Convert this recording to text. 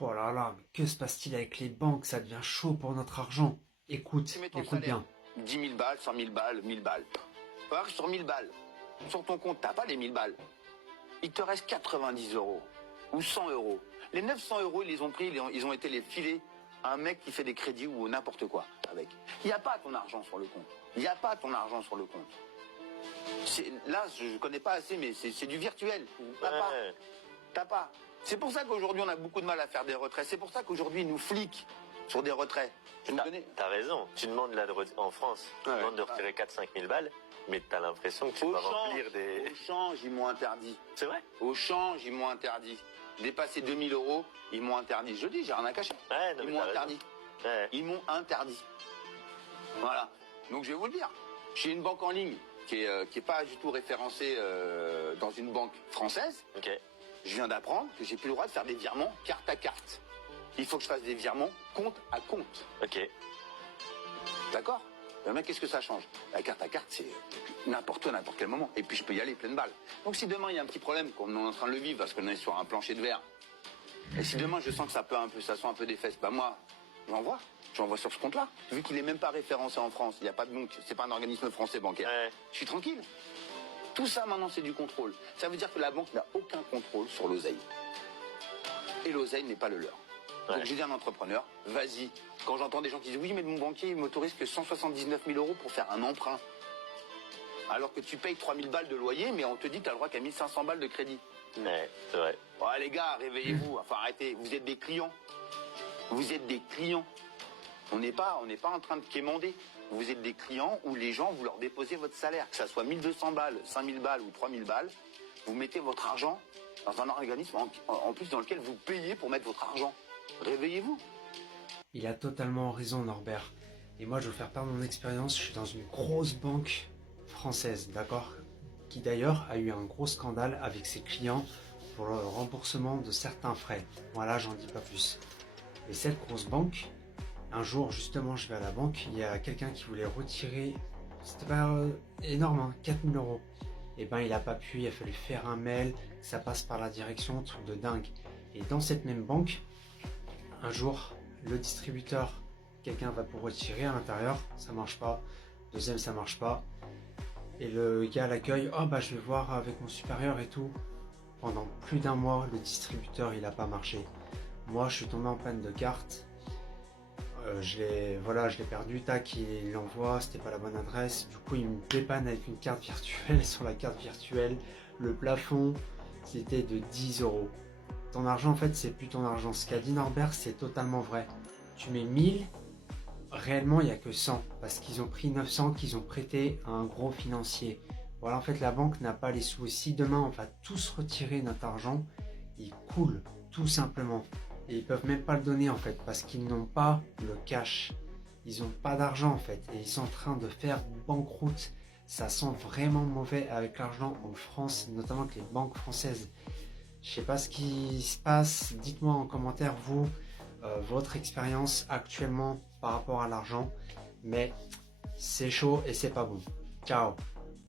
Oh là là, mais que se passe-t-il avec les banques? Ça devient chaud pour notre argent. Tu Écoute, mets ton écoute salaire, bien. 10 000 balles, 100 000 balles, 1000 balles. Voir sur 1000 balles, sur ton compte, t'as pas les 1000 balles. Il te reste 90 euros ou 100 euros. Les 900 euros, ils les ont pris, ils ont été les filés à un mec qui fait des crédits ou n'importe quoi avec. Il n'y a pas ton argent sur le compte. Il n'y a pas ton argent sur le compte. Là, je connais pas assez, mais c'est du virtuel. T'as pas. T'as pas. C'est pour ça qu'aujourd'hui, on a beaucoup de mal à faire des retraits. C'est pour ça qu'aujourd'hui, ils nous fliquent sur des retraits. T'as raison. Tu demandes en France, tu demandes de retirer 4-5 000 balles, mais t'as l'impression que tu vas remplir des... Au change, ils m'ont interdit. C'est vrai? Au change, ils m'ont interdit. Dépasser 2000 euros, ils m'ont interdit. Je dis, j'ai rien à cacher. Ouais, non, Ils mais m'ont t'as raison. interdit. Ouais. Ils m'ont interdit. Voilà. Donc je vais vous le dire. J'ai une banque en ligne qui est pas du tout référencée dans une banque française. Ok. Je viens d'apprendre que j'ai plus le droit de faire des virements carte à carte. Il faut que je fasse des virements compte à compte. Ok. D'accord? Mais qu'est-ce que ça change? La carte à carte, c'est n'importe où, à n'importe quel moment. Et puis je peux y aller pleine balle. Donc si demain il y a un petit problème, comme on est en train de le vivre, parce qu'on est sur un plancher de verre, et si demain je sens que ça sent un peu des fesses, bah moi, j'envoie sur ce compte-là. Vu qu'il est même pas référencé en France, il n'y a pas de banque, c'est pas un organisme français bancaire. Ouais. Je suis tranquille. Tout ça maintenant c'est du contrôle. Ça veut dire que la banque n'a aucun contrôle sur l'oseille. Et l'oseille n'est pas le leur. Ouais. Donc j'ai dit à un entrepreneur, vas-y. Quand j'entends des gens qui disent oui mais mon banquier il m'autorise que 179 000 euros pour faire un emprunt. Alors que tu payes 3 000 balles de loyer mais on te dit que tu as le droit qu'à 1 500 balles de crédit. Ouais, c'est vrai. Ouais les gars, réveillez-vous, enfin arrêtez, vous êtes des clients. Vous êtes des clients. On n'est pas en train de quémander. Vous êtes des clients où les gens, vous leur déposez votre salaire. Que ça soit 1200 balles, 5000 balles ou 3000 balles, vous mettez votre argent dans un organisme en plus dans lequel vous payez pour mettre votre argent. Réveillez-vous. Il a totalement raison, Norbert. Et moi, je vais faire part de mon expérience. Je suis dans une grosse banque française, d'accord? Qui d'ailleurs a eu un gros scandale avec ses clients pour le remboursement de certains frais. Voilà, j'en dis pas plus. Et cette grosse banque, un jour, justement, je vais à la banque, il y a quelqu'un qui voulait retirer, c'était pas énorme, hein, 4000 euros. Et ben, il a pas pu, il a fallu faire un mail, que ça passe par la direction, truc de dingue. Et dans cette même banque, un jour, le distributeur, quelqu'un va pour retirer à l'intérieur, ça marche pas. Deuxième, ça marche pas. Et le gars à l'accueil, oh bah je vais voir avec mon supérieur et tout. Pendant plus d'un mois, le distributeur, il a pas marché. Moi, je suis tombé en panne de carte. Je l'ai perdu, tac, il l'envoie, c'était pas la bonne adresse. Du coup, il me dépanne avec une carte virtuelle. Sur la carte virtuelle, le plafond, c'était de 10 euros. Ton argent, en fait, c'est plus ton argent. Ce qu'a dit Norbert, c'est totalement vrai. Tu mets 1000, réellement, il n'y a que 100. Parce qu'ils ont pris 900 qu'ils ont prêté à un gros financier. Voilà, en fait, la banque n'a pas les sous. Si demain, on va tous retirer notre argent, il coule, tout simplement. Et ils peuvent même pas le donner en fait parce qu'ils n'ont pas le cash. Ils n'ont pas d'argent en fait et ils sont en train de faire banqueroute. Ça sent vraiment mauvais avec l'argent en France, notamment avec les banques françaises. Je sais pas ce qui se passe. Dites-moi en commentaire vous votre expérience actuellement par rapport à l'argent. Mais c'est chaud et c'est pas bon. Ciao.